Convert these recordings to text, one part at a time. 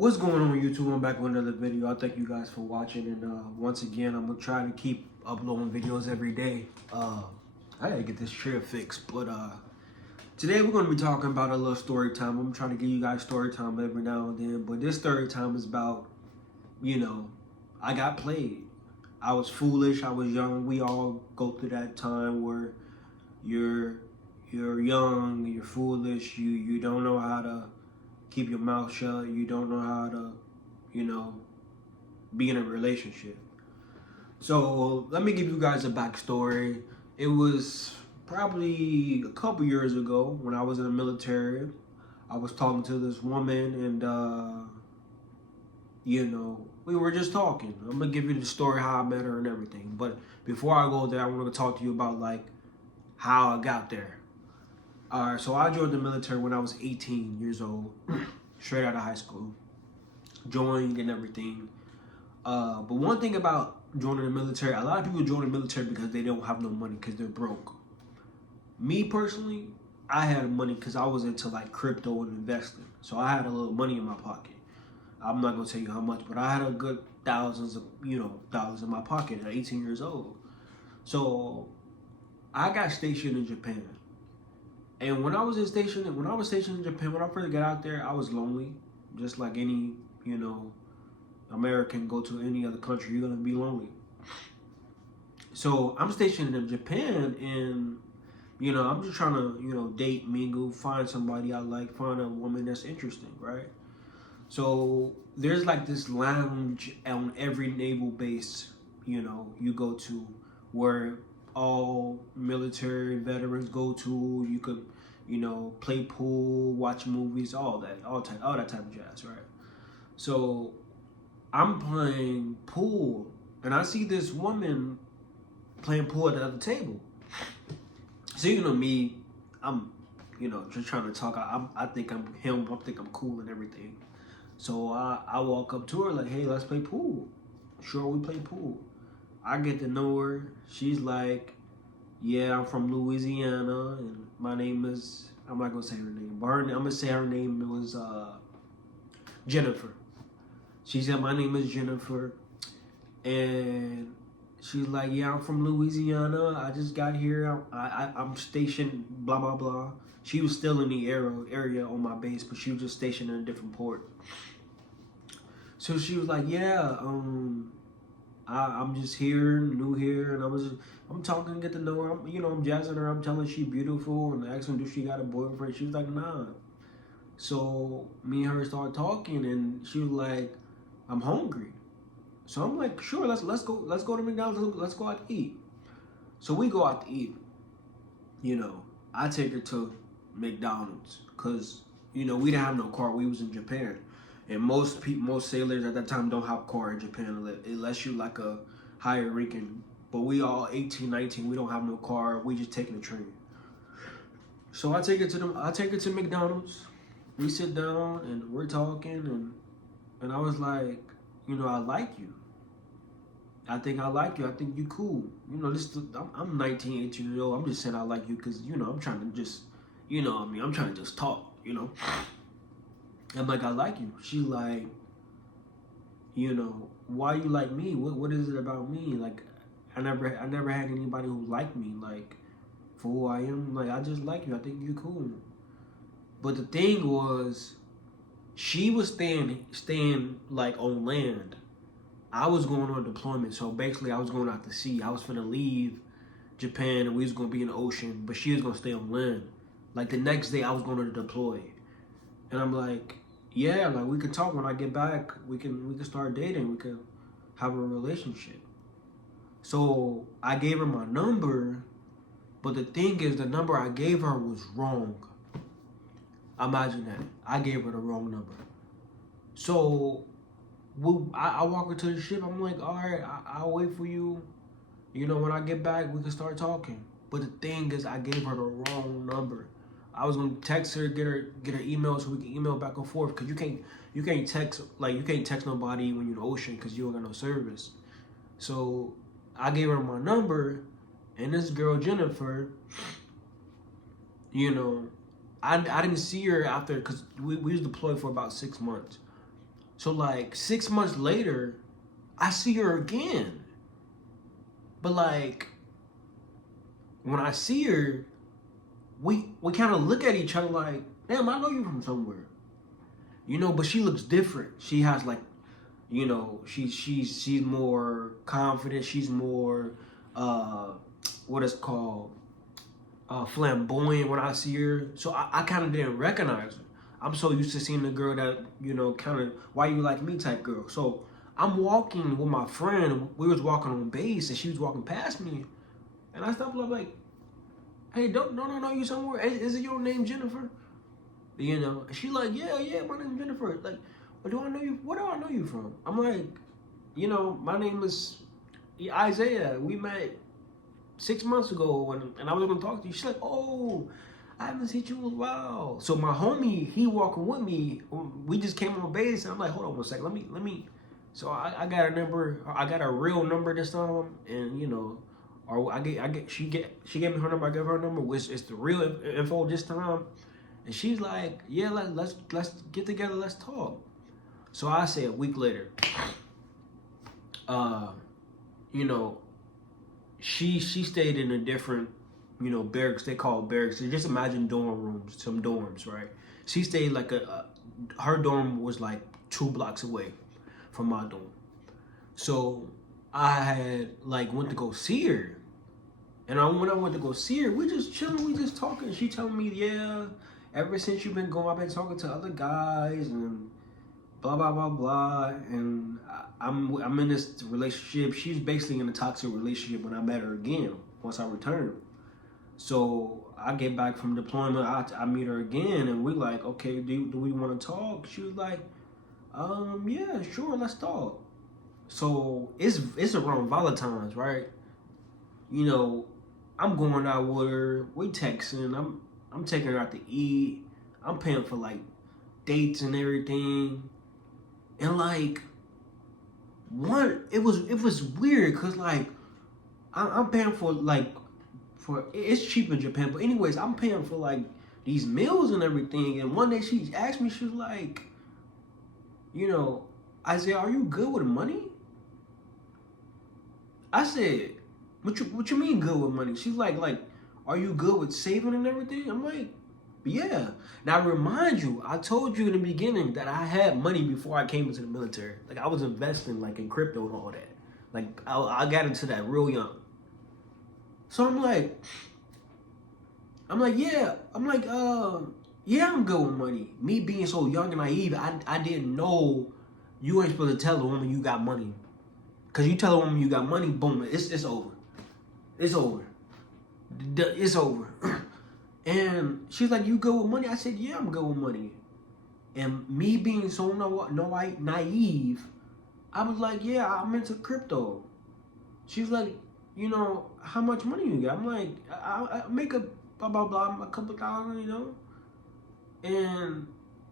What's going on, YouTube? I'm back with another video. I thank you guys for watching, and once again, I'm gonna try to keep uploading videos every day. I gotta get this chair fixed, but today we're gonna be talking about a little story time. I'm trying to give you guys story time every now and then, but this story time is about, I got played. I was foolish. I was young. We all go through that time where you're young, you're foolish. You don't know how to keep your mouth shut. You don't know how to, you know, be in a relationship. So let me give you guys a backstory. It was probably a couple years ago when I was in the military. I was talking to this woman, and we were just talking. I'm gonna give you the story how I met her and everything. But before I go there, I want to talk to you about like how I got there. All right, so I joined the military when I was 18 years old, straight out of high school, joined and everything. But one thing about joining the military, a lot of people join the military because they don't have no money because they're broke. Me personally, I had money because I was into like crypto and investing. So I had a little money in my pocket. I'm not gonna tell you how much, but I had a good thousands of dollars in my pocket at 18 years old. So I got stationed in Japan. And when I was stationed in Japan, when I first got out there, I was lonely, just like any, American go to any other country, you're gonna be lonely. So I'm stationed in Japan, and I'm just trying to, date, mingle, find somebody I like, find a woman that's interesting, right? So there's like this lounge on every naval base, you go to, where all military veterans go to. You could, play pool, watch movies, all that type of jazz, right? So I'm playing pool, and I see this woman playing pool at the other table. So me, I'm, just trying to talk. I think I'm him. I think I'm cool and everything. So I walk up to her like, hey, let's play pool. Sure, we play pool. I get to know her. She's like, yeah, I'm from Louisiana, and my name is, I'm not gonna say her name, but I'm gonna say her name was Jennifer. She said, my name is Jennifer, and she's like, yeah, I'm from Louisiana. I just got here. I'm stationed, blah, blah, blah. She was still in the area on my base, but she was just stationed in a different port. So she was like, yeah, I'm just here, new here, and I'm talking to get to know her. I'm jazzing her. I'm telling her she beautiful, and asking do she got a boyfriend. She was like, nah. So me and her started talking, and she was like, I'm hungry. So I'm like, sure, let's go to McDonald's. Let's go out to eat. So we go out to eat. I take her to McDonald's because we didn't have no car. We was in Japan. And most sailors at that time don't have a car in Japan unless you like a higher ranking. But we all 18, 19, we don't have no car. We just taking the train. So I take her to McDonald's. We sit down and we're talking, and I was like, I like you. I think I like you. I think you cool. I'm 19, 18 years old. I'm just saying I like you because I'm trying to just, I'm trying to just talk. I'm like, I like you. She's like, why you like me? What is it about me? Like, I never had anybody who liked me, like, for who I am. Like, I just like you. I think you cool. But the thing was, she was staying like on land. I was going on deployment, so basically I was going out to sea. I was finna leave Japan, and we was gonna be in the ocean, but she was gonna stay on land. Like the next day, I was going to deploy, and I'm like, yeah, like we can talk when I get back. We can start dating. We can have a relationship. So I gave her my number, but the thing is, the number I gave her was wrong. Imagine that. I gave her the wrong number. So I walk her to the ship. I'm like, all right, I'll wait for you. When I get back, we can start talking. But the thing is, I gave her the wrong number. I was gonna text her, get her email so we can email back and forth. Cause you can't text nobody when you're in the ocean because you don't got no service. So I gave her my number, and this girl Jennifer, I didn't see her after because we was deployed for about 6 months. So like 6 months later, I see her again. But like when I see her, we kind of look at each other like, damn, I know you from somewhere. You know, but she looks different. She has like, you know, she's more confident. She's more what is called flamboyant when I see her. So I kind of didn't recognize her. I'm so used to seeing the girl that, you know, kind of why you like me type girl. So I'm walking with my friend. We was walking on base, and she was walking past me, and I stopped. I'm like, "Hey, don't I know you somewhere? Is it your name Jennifer?" You know, and she like, "Yeah, my name's Jennifer." Like, what do I know you? Where do I know you from? I'm like, you know, my name is Isaiah. We met 6 months ago, and I was gonna talk to you. She's like, "Oh, I haven't seen you in a while." So my homie, he walking with me. We just came on base, and I'm like, "Hold on one second. Let me." So I got a number. I got a real number this time, and you know, or she gave me her number. I gave her number. Which is the real info this time. And she's like, "Yeah, let's get together. Let's talk." So I say a week later, uh, you know, she stayed in a different, you know, barracks. They call it barracks. So just imagine dorm rooms, some dorms, right? She stayed like her dorm was like 2 blocks away from my dorm. So I had like went to go see her, and when I went to go see her, we just chilling, we just talking. She telling me, yeah, ever since you've been going, I've been talking to other guys and blah blah blah blah, and I'm in this relationship. She's basically in a toxic relationship when I met her again once I returned. So I get back from deployment, I meet her again, and we like, okay, do we want to talk? She was like, yeah, sure, let's talk. So it's around Valentine's, right? You know, I'm going out with her, we texting, I'm taking her out to eat, I'm paying for like dates and everything, and like it was weird because like I'm paying for like for it's cheap in Japan, but anyways, I'm paying for like these meals and everything. And one day she asked me, she was like, you know, Isaiah, are you good with money? I said, what you mean good with money? She's like, are you good with saving and everything? I'm like, yeah. Now remind you, I told you in the beginning that I had money before I came into the military. Like I was investing like in crypto and all that. Like I got into that real young. So I'm like, yeah. I'm like, yeah, I'm good with money. Me being so young and naive, I didn't know you ain't supposed to tell a woman you got money. Cause you tell a woman you got money, boom, it's over. It's over. It's over. And she's like, you good with money? I said, yeah, I'm good with money. And me being so naive, I was like, yeah, I'm into crypto. She's like, you know, how much money you got? I'm like, I make a blah blah blah, a couple thousand, you know. And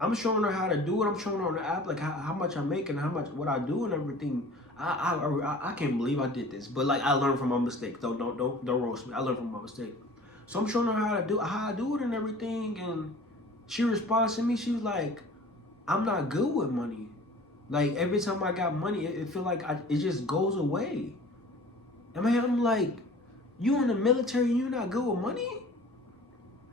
I'm showing her how to do it. I'm showing her on the app like how much I make and how much what I do and everything. I can't believe I did this, but like I learned from my mistakes. Don't roast me. I learned from my mistake. So I'm showing her how I do it and everything, and she responds to me. She was like, "I'm not good with money. Like every time I got money, it feel like it just goes away." I mean, I'm like, "You in the military? You not good with money?"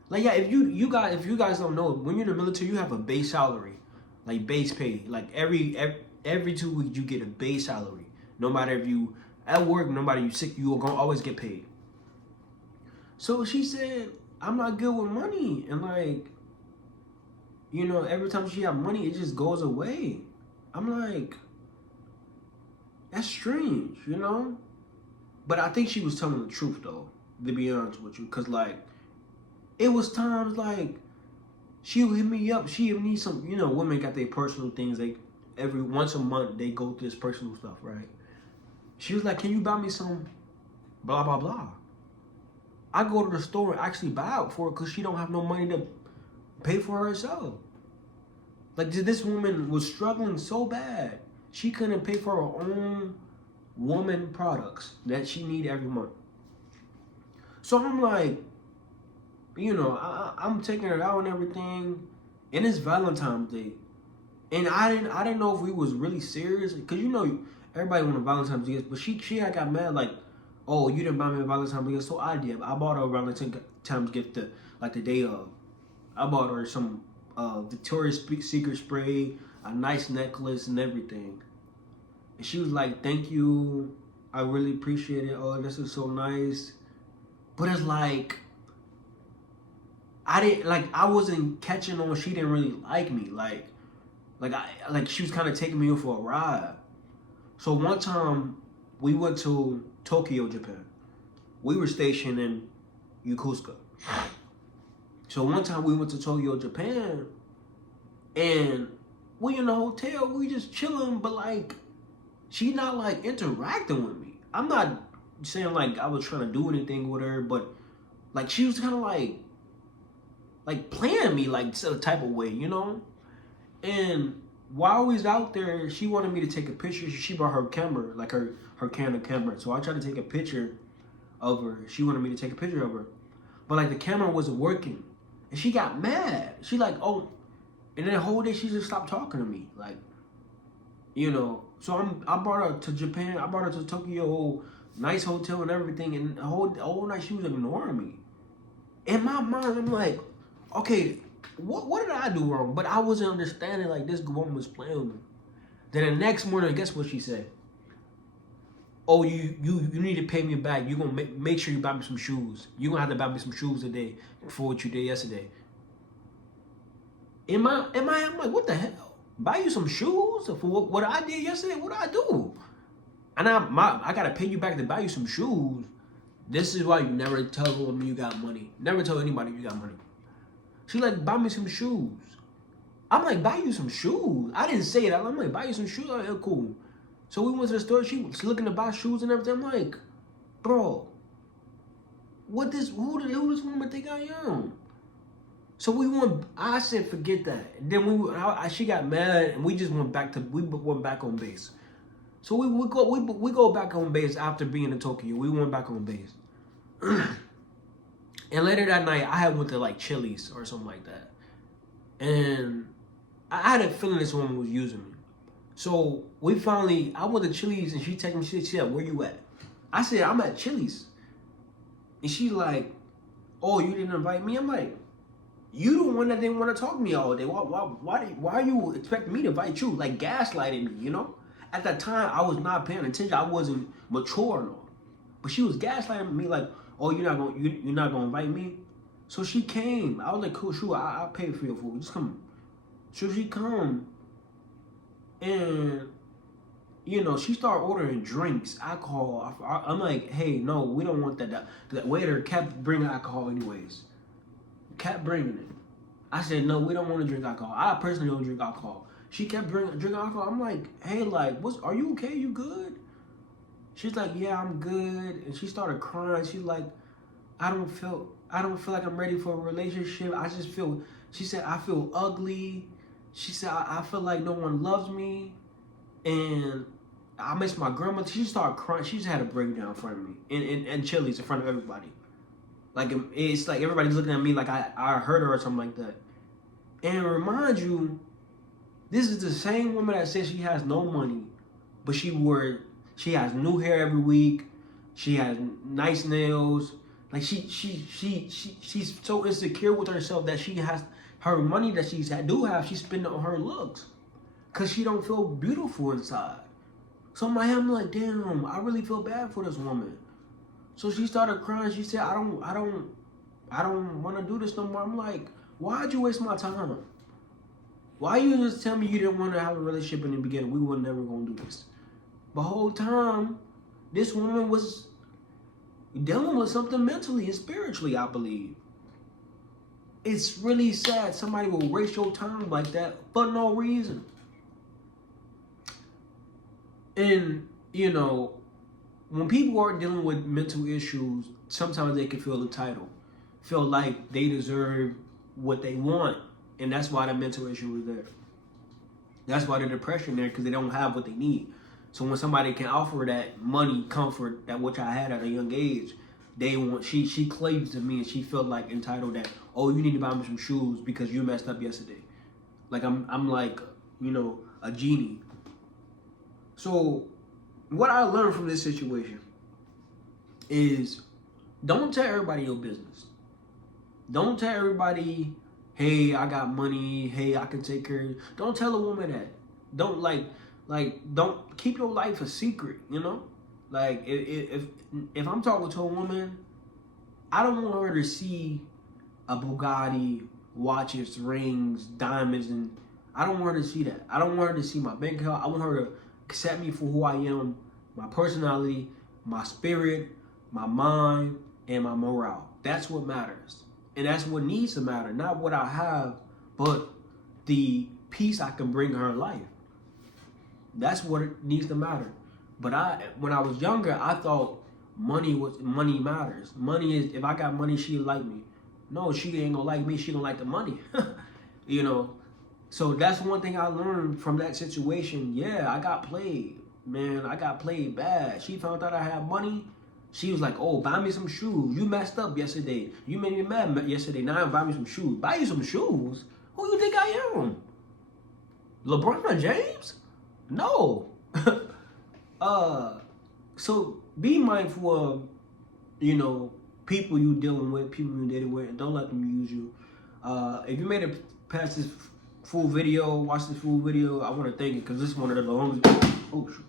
Like yeah, if you guys don't know, when you're in the military, you have a base salary, like base pay. Like every 2 weeks you get a base salary. No matter if you at work, no matter you sick, you are gonna always get paid. So she said, I'm not good with money, and like, you know, every time she have money, it just goes away. I'm like, that's strange, you know. But I think she was telling the truth though, to be honest with you, cause like it was times like she would hit me up. She would need some, you know, women got their personal things. They every once a month they go through this personal stuff, right? She was like, "Can you buy me some blah blah blah?" I go to the store and actually buy it for her because she don't have no money to pay for herself. Like this woman was struggling so bad, she couldn't pay for her own woman products that she need every month. So I'm like, you know, I'm taking her out and everything, and it's Valentine's Day. And I didn't know if we was really serious, cause you know everybody want a Valentine's gift, but she had got mad like, oh, you didn't buy me a Valentine's gift, so I did. I bought her a Valentine's gift like the day of. I bought her some Victoria's Secret spray, a nice necklace, and everything. And she was like, "Thank you, I really appreciate it. Oh, this is so nice." But it's like I wasn't catching on. She didn't really like me. Like she was kind of taking me for a ride. So one time we went to Tokyo, Japan. We were stationed in Yokosuka. So one time we went to Tokyo, Japan, and we in the hotel, we just chilling, but like she not like interacting with me. I'm not saying like I was trying to do anything with her, but like she was kind of like playing me like some type of way, you know? And while we was out there, she wanted me to take a picture. She brought her camera, like her Canon camera. So I tried to take a picture of her. She wanted me to take a picture of her. But like the camera wasn't working. And she got mad. She like, oh, and then the whole day she just stopped talking to me. Like, you know. So I brought her to Japan. I brought her to Tokyo, nice hotel and everything. And the whole night she was ignoring me. In my mind, I'm like, okay, what did I do wrong? But I wasn't understanding like this woman was playing with me. Then the next morning, guess what she said? Oh, you need to pay me back. You gonna make sure you buy me some shoes. You gonna have to buy me some shoes today for what you did yesterday. I'm like, what the hell? Buy you some shoes for what I did yesterday? What did I do? And I gotta pay you back to buy you some shoes. This is why you never tell a woman you got money. Never tell anybody you got money. She like, buy me some shoes. I'm like, buy you some shoes. I didn't say that. I'm like, buy you some shoes. Like, yeah, cool. So we went to the store. She was looking to buy shoes and everything. I'm like, bro, who does this woman think I am? So I said, forget that. And then she got mad and we went back on base. So we go back on base after being in Tokyo. We went back on base. And later that night, I had went to like Chili's or something like that. And I had a feeling this woman was using me. So I went to Chili's and she texted me, she said, where you at? I said, I'm at Chili's. And she's like, oh, you didn't invite me? I'm like, you the one that didn't want to talk to me all day. Why are you expecting me to invite you? Like gaslighting me, you know? At that time, I was not paying attention. I wasn't mature enough. But she was gaslighting me like, oh, you're not gonna invite me? So she came. I was like, cool, sure, I'll pay for your food. Just come. So she come, and you know, she started ordering drinks, alcohol. I'm like, hey, no, we don't want that. The waiter kept bringing alcohol anyways. Kept bringing it. I said, no, we don't want to drink alcohol. I personally don't drink alcohol. She kept drinking alcohol. I'm like, hey, like, are you okay? You good? She's like, yeah, I'm good. And she started crying. She's like, I don't feel like I'm ready for a relationship. She said, I feel ugly. She said, I feel like no one loves me. And I miss my grandma. She started crying. She just had a breakdown in front of me. In Chili's, in front of everybody. Like, it's like everybody's looking at me like I hurt her or something like that. And remind you, this is the same woman that says she has no money, but she has new hair every week. She has nice nails. Like she's so insecure with herself that she has her money that she's she's spending on her looks, cause she don't feel beautiful inside. So I'm like, damn, I really feel bad for this woman. So she started crying. She said, I don't want to do this no more. I'm like, why'd you waste my time? Why you just tell me you didn't want to have a relationship in the beginning? We were never gonna do this. The whole time, this woman was dealing with something mentally and spiritually, I believe. It's really sad somebody will waste your time like that for no reason. And, you know, when people are dealing with mental issues, sometimes they can feel entitled, feel like they deserve what they want. And that's why the mental issue is there. That's why the depression there, because they don't have what they need. So when somebody can offer that money, comfort, that which I had at a young age, she claves to me and she felt like entitled that, oh, you need to buy me some shoes because you messed up yesterday. Like I'm like, a genie. So what I learned from this situation is don't tell everybody your business. Don't tell everybody, hey, I got money, hey, I can take care of you. Don't tell a woman that. Don't don't keep your life a secret, Like if I'm talking to a woman, I don't want her to see a Bugatti, watches, rings, diamonds, and I don't want her to see that. I don't want her to see my bank account. I want her to accept me for who I am, my personality, my spirit, my mind, and my morale. That's what matters. And that's what needs to matter. Not what I have, but the peace I can bring her life. That's what needs to matter. But when I was younger, I thought money matters. Money is, if I got money, she'll like me. No, she ain't gonna like me. She gonna like the money. So that's one thing I learned from that situation. Yeah, I got played, man. I got played bad. She found out I had money. She was like, oh, buy me some shoes. You messed up yesterday. You made me mad yesterday. Now buy me some shoes. Buy you some shoes? Who you think I am? LeBron James? No. So be mindful of, people you dealing with, people you dating with, and don't let them use you. If you made it past this full video, watch this full video, I want to thank you because this is one of the longest. Oh, shoot.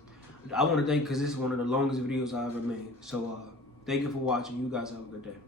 I want to thank you because this is one of the longest videos I ever made. So thank you for watching. You guys have a good day.